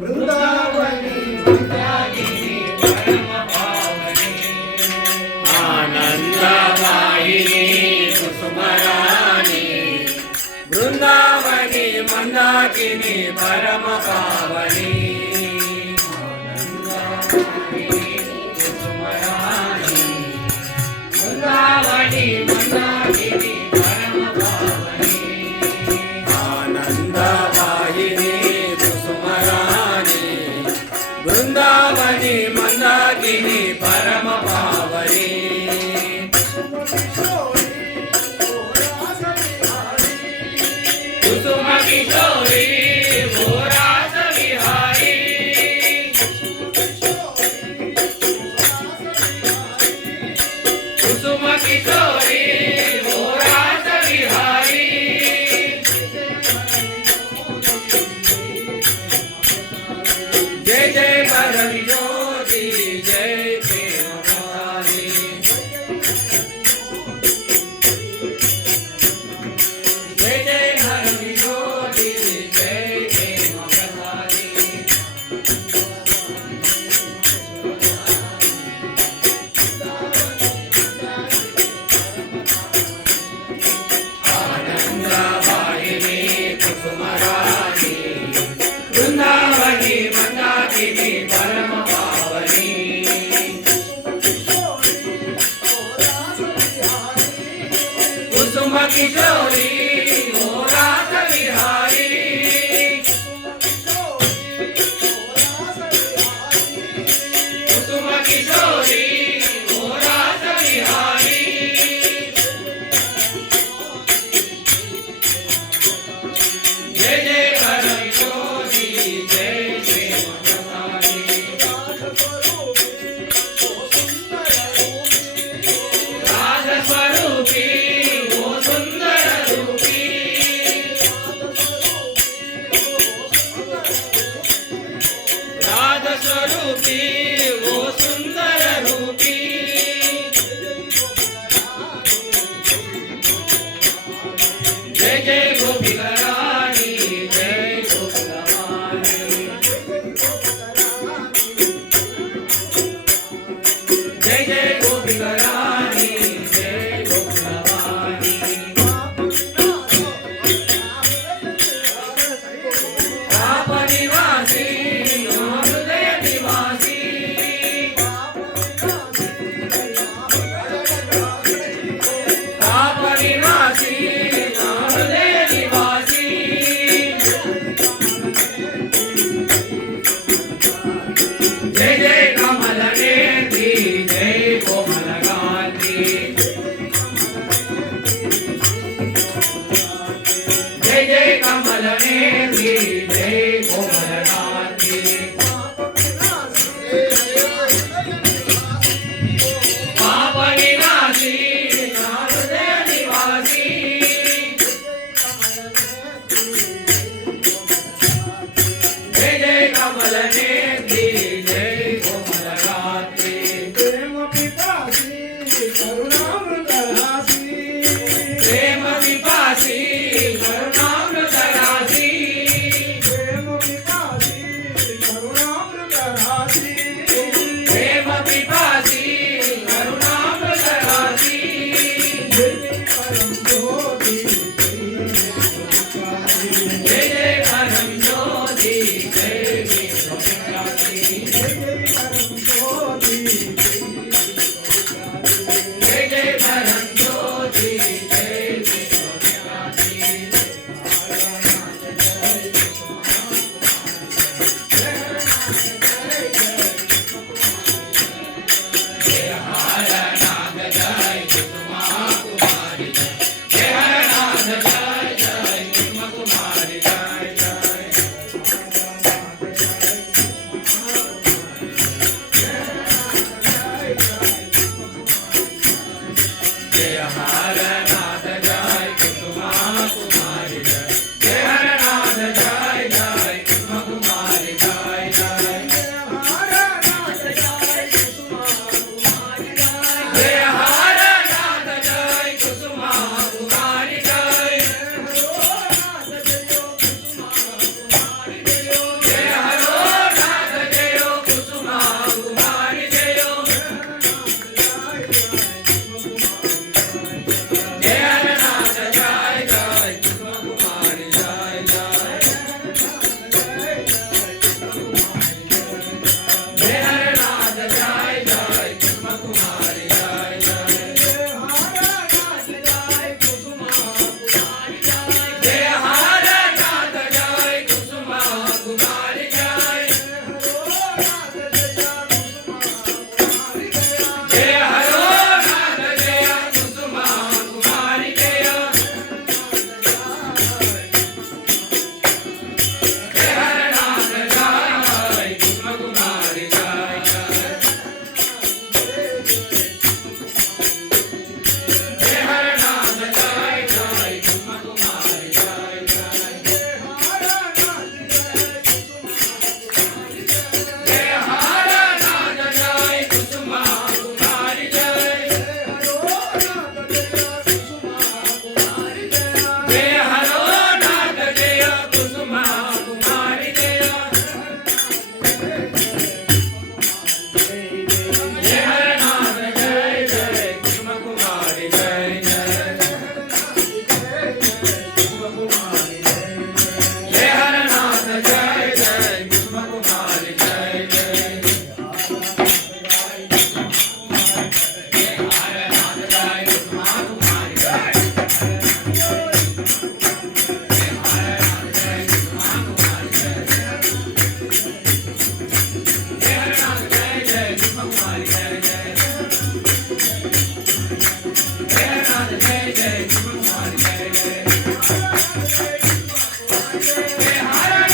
वृंदावनी वृंदागिनी परम पावनी आनंदवाहिनी कुसुमरानी वृंदावनी मंदाकिनी परम पावनी वृंदावनी मंदाकिनी परम पावनी आनंदवाहिनी कुसुमरानी वृंदावनी मंदाकिनी परम पावनी कुसुम किशोरी वो रास विहारी कुसुम किशोरी वो रास विहारी जय जय परम ज्योति जय प्रेम मुरारी जय जय परम ज्योति जय प्रेम मुरारी आनंदवाहिनी कुसुमरानी वृंदावनी मंदाकिनी परम पावनी कुसुम किशोरी वो रास विहारी कुसुम किशोरी वो रास विहारी जय जय परम ज्योति जय प्रेम प्रसारी राज स्वरूपी वो सुंदर रूपी राज स्वरूपी वो सुंदर रूपी जय जय गोपिकारानी जय गोपिकारानी जय जय गोपिकारानी जय गोपिकारानी पाप निवासी हृदय निवासी पाप निवासी हृदय હે હરણ